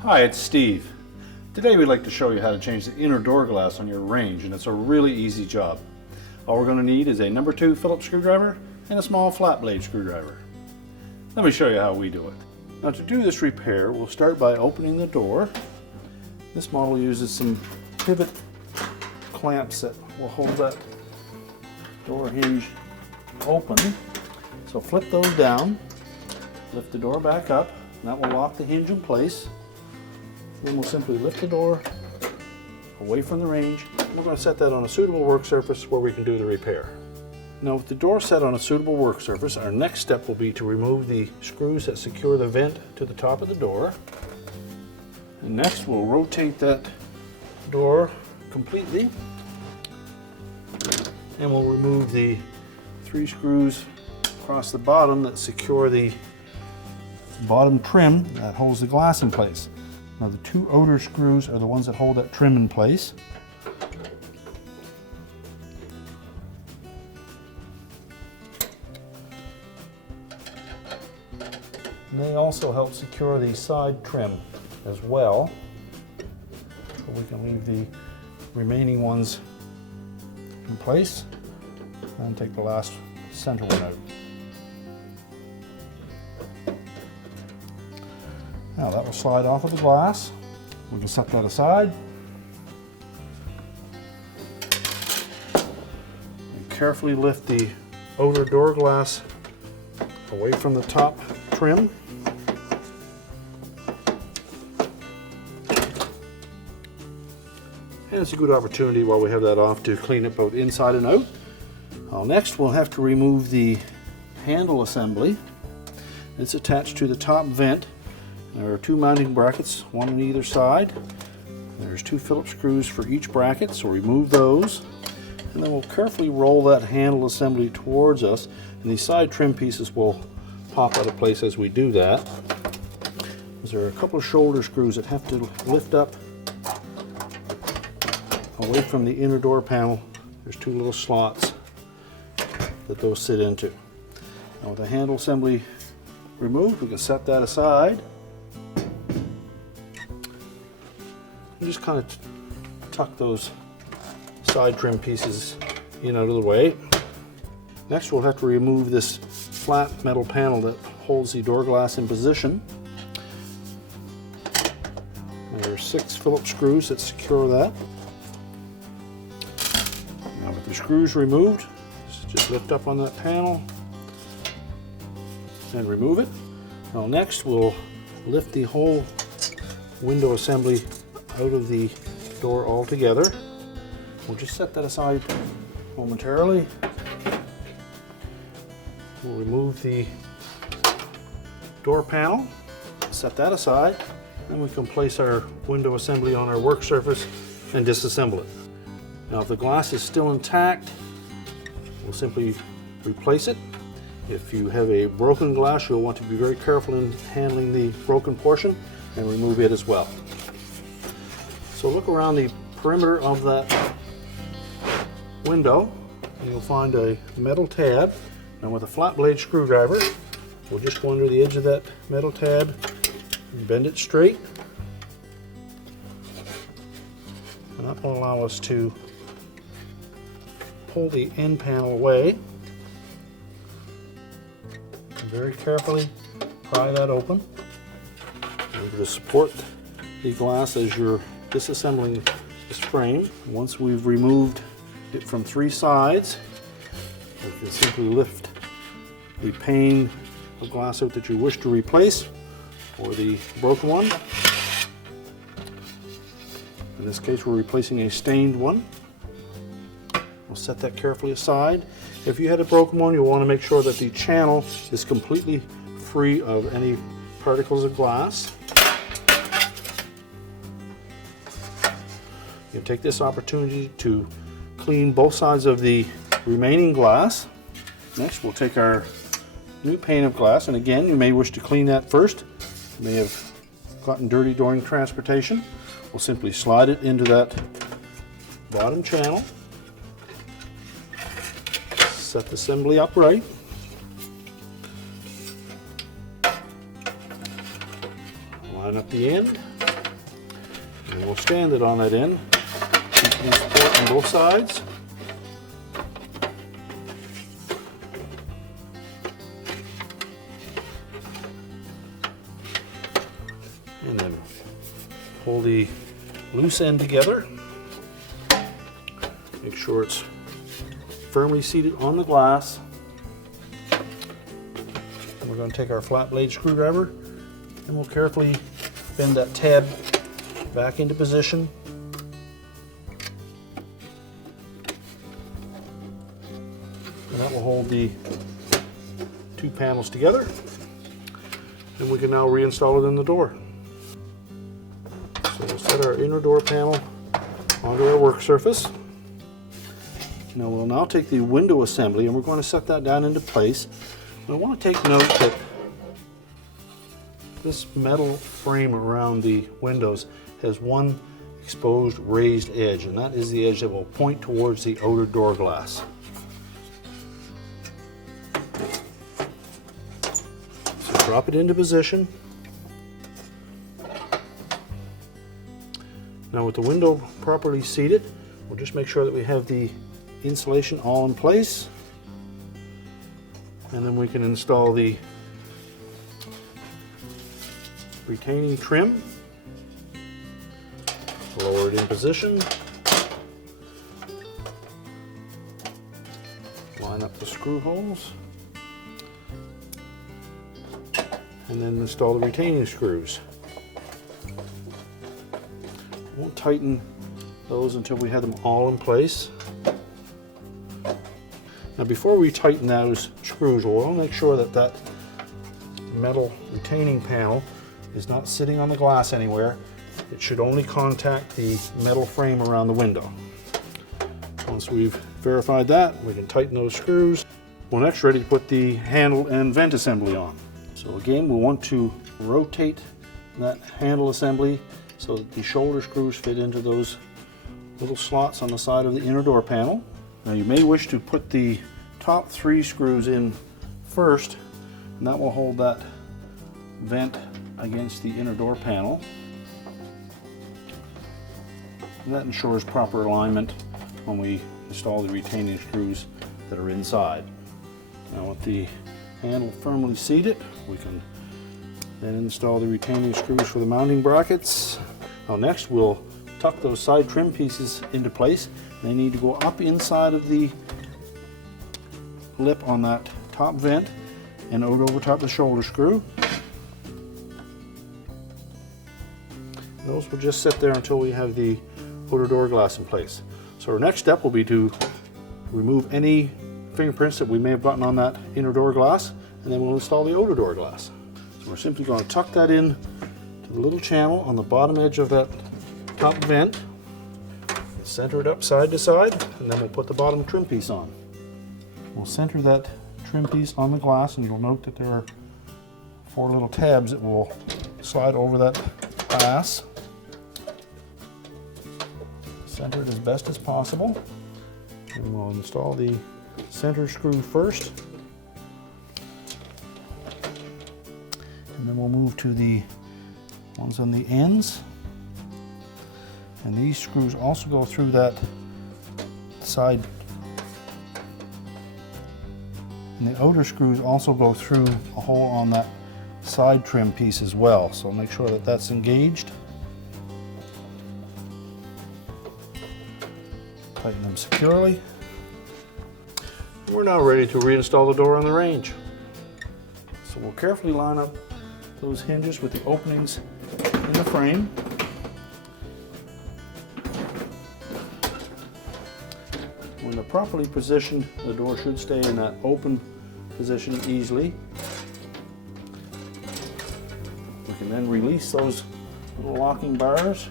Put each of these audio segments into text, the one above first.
Hi, it's Steve. Today we'd like to show you how to change the inner door glass on your Range, and it's a really easy job. All we're going to need is a number 2 Phillips screwdriver and a small flat blade screwdriver. Let me show you how we do it. Now, to do this repair, we'll start by opening the door. This model uses some pivot clamps that will hold that door hinge open. So flip those down, lift the door back up, and that will lock the hinge in place. Then we'll simply lift the door away from the range. We're going to set that on a suitable work surface where we can do the repair. Now, with the door set on a suitable work surface, our next step will be to remove the screws that secure the vent to the top of the door. And next we'll rotate that door completely, and we'll remove the 3 screws across the bottom that secure the bottom trim that holds the glass in place. Now, the 2 outer screws are the ones that hold that trim in place. And they also help secure the side trim as well. So we can leave the remaining ones in place and take the last center one out. Now that will slide off of the glass. We can set that aside. And carefully lift the outer door glass away from the top trim. And it's a good opportunity while we have that off to clean it both inside and out. Next we'll have to remove the handle assembly. It's attached to the top vent. There are 2 mounting brackets, one on either side. There's 2 Phillips screws for each bracket, so remove those. And then we'll carefully roll that handle assembly towards us, and these side trim pieces will pop out of place as we do that. There are a couple of shoulder screws that have to lift up away from the inner door panel. There's 2 little slots that those sit into. Now, with the handle assembly removed, we can set that aside. And just kind of tuck those side trim pieces in out of the way. Next, we'll have to remove this flat metal panel that holds the door glass in position. There are 6 Phillips screws that secure that. Now, with the screws removed, just lift up on that panel and remove it. Now, next we'll lift the whole window assembly out of the door altogether. We'll just set that aside momentarily. We'll remove the door panel, set that aside, and we can place our window assembly on our work surface and disassemble it. Now, if the glass is still intact, we'll simply replace it. If you have a broken glass, you'll want to be very careful in handling the broken portion and remove it as well. So look around the perimeter of that window and you'll find a metal tab. Now, with a flat blade screwdriver, we'll just go under the edge of that metal tab and bend it straight. And that will allow us to pull the end panel away. And very carefully pry that open. We're going to support the glass as you're disassembling this frame. Once we've removed it from 3 sides, we can simply lift the pane of glass out that you wish to replace, or the broken one. In this case, we're replacing a stained one. We'll set that carefully aside. If you had a broken one, you'll want to make sure that the channel is completely free of any particles of glass. You can take this opportunity to clean both sides of the remaining glass. Next, we'll take our new pane of glass, and again, you may wish to clean that first. You may have gotten dirty during transportation. We'll simply slide it into that bottom channel, set the assembly upright. Line up the end, and we'll stand it on that end, keeping support on both sides. And then pull the loose end together. Make sure it's firmly seated on the glass. And we're going to take our flat blade screwdriver and we'll carefully bend that tab back into position. And that will hold the two panels together. And we can now reinstall it in the door. So we'll set our inner door panel onto our work surface. Now we'll take the window assembly and we're going to set that down into place. And I want to take note that this metal frame around the windows has one exposed raised edge, and that is the edge that will point towards the outer door glass. So drop it into position. Now with the window properly seated, we'll just make sure that we have the insulation all in place, and then we can install the retaining trim, lower it in position, line up the screw holes, and then install the retaining screws. Won't tighten those until we have them all in place. Now before we tighten those screws, we'll make sure that that metal retaining panel is not sitting on the glass anywhere. It should only contact the metal frame around the window. Once we've verified that, we can tighten those screws. We're next ready to put the handle and vent assembly on. So again, we'll want to rotate that handle assembly so that the shoulder screws fit into those little slots on the side of the inner door panel. Now you may wish to put the top 3 screws in first, and that will hold that vent against the inner door panel. And that ensures proper alignment when we install the retaining screws that are inside. Now with the handle firmly seated, we can then install the retaining screws for the mounting brackets. Now next we'll tuck those side trim pieces into place. They need to go up inside of the lip on that top vent and out over top the shoulder screw. Those will just sit there until we have the outer door glass in place. So our next step will be to remove any fingerprints that we may have gotten on that inner door glass, and then we'll install the outer door glass. So we're simply going to tuck that in to the little channel on the bottom edge of that top vent, center it up side to side, and then we'll put the bottom trim piece on. We'll center that trim piece on the glass, and you'll note that there are 4 little tabs that will slide over that glass. Center it as best as possible, and we'll install the center screw first, and then we'll move to the ones on the ends, and these screws also go through that side, and the outer screws also go through a hole on that side trim piece as well, so make sure that that's engaged. Tighten them securely. We're now ready to reinstall the door on the Range. So we'll carefully line up those hinges with the openings in the frame. When they're properly positioned, the door should stay in that open position easily. We can then release those little locking bars,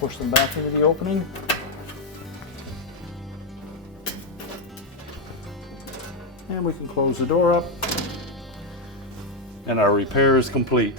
push them back into the opening. And we can close the door up, and our repair is complete.